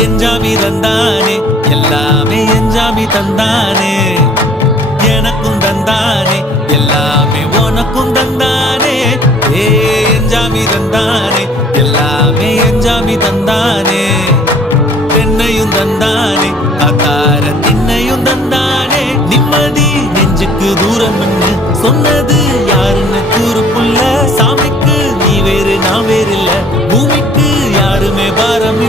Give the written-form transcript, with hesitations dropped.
எஞ்சாமி தந்தானே எல்லாமே எஞ்சாமி தந்தானே எனக்கும் தந்தானே எல்லாமே உனக்கும் தந்தானே ஏ எஞ்சாமி தந்தானே எல்லாமே எஞ்சாமி தந்தானே தென்னையும் தந்தானே காத்தார திண்ணையும் தந்தானே நிம்மதி நெஞ்சுக்கு தூரம்னு சொன்னது யாருன்னு கூறுப்புள்ள சாமிக்கு நீ வேறு நான் வேறு இல்ல பூமிக்கு யாருமே பாரம்